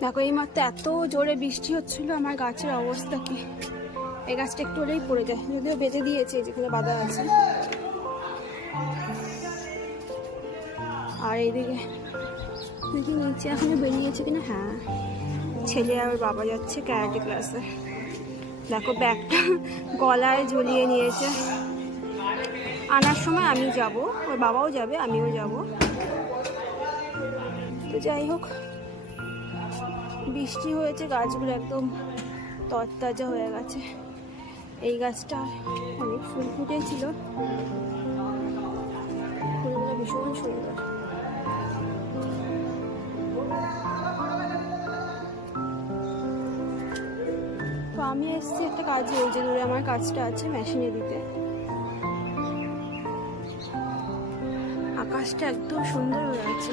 দেখো এই মাত্র এত জোরে বৃষ্টি হচ্ছিল, আমার গাছের অবস্থা কি। এই গাছটা একটু হলেই পড়ে যায়, যদিও বেঁধে দিয়েছে যেখানে বাঁধা আছে। আর এইদিকে দেখি নিচে এখনো বেরিয়েছে কিনা। হ্যাঁ, ছেলে আর বাবা যাচ্ছে ক্যারাটে ক্লাসে। দেখো ব্যাগটা গলায় ঝুলিয়ে নিয়েছে। আনার সময় আমি যাব, ওর বাবাও যাবে, আমিও যাব। তো যাই হোক, বৃষ্টি হয়েছে, গাছগুলো একদম তরতাজা হয়ে গেছে। এই গাছটা অনেক ফুল ফুটেছিল, ফুলগুলো ভীষণ সুন্দর। তো আমি এসেছি একটা কাজে, ওই যে দূরে আমার কাজটা আছে মেশিনে দিতে। আকাশটা একদম সুন্দর হয়ে আছে।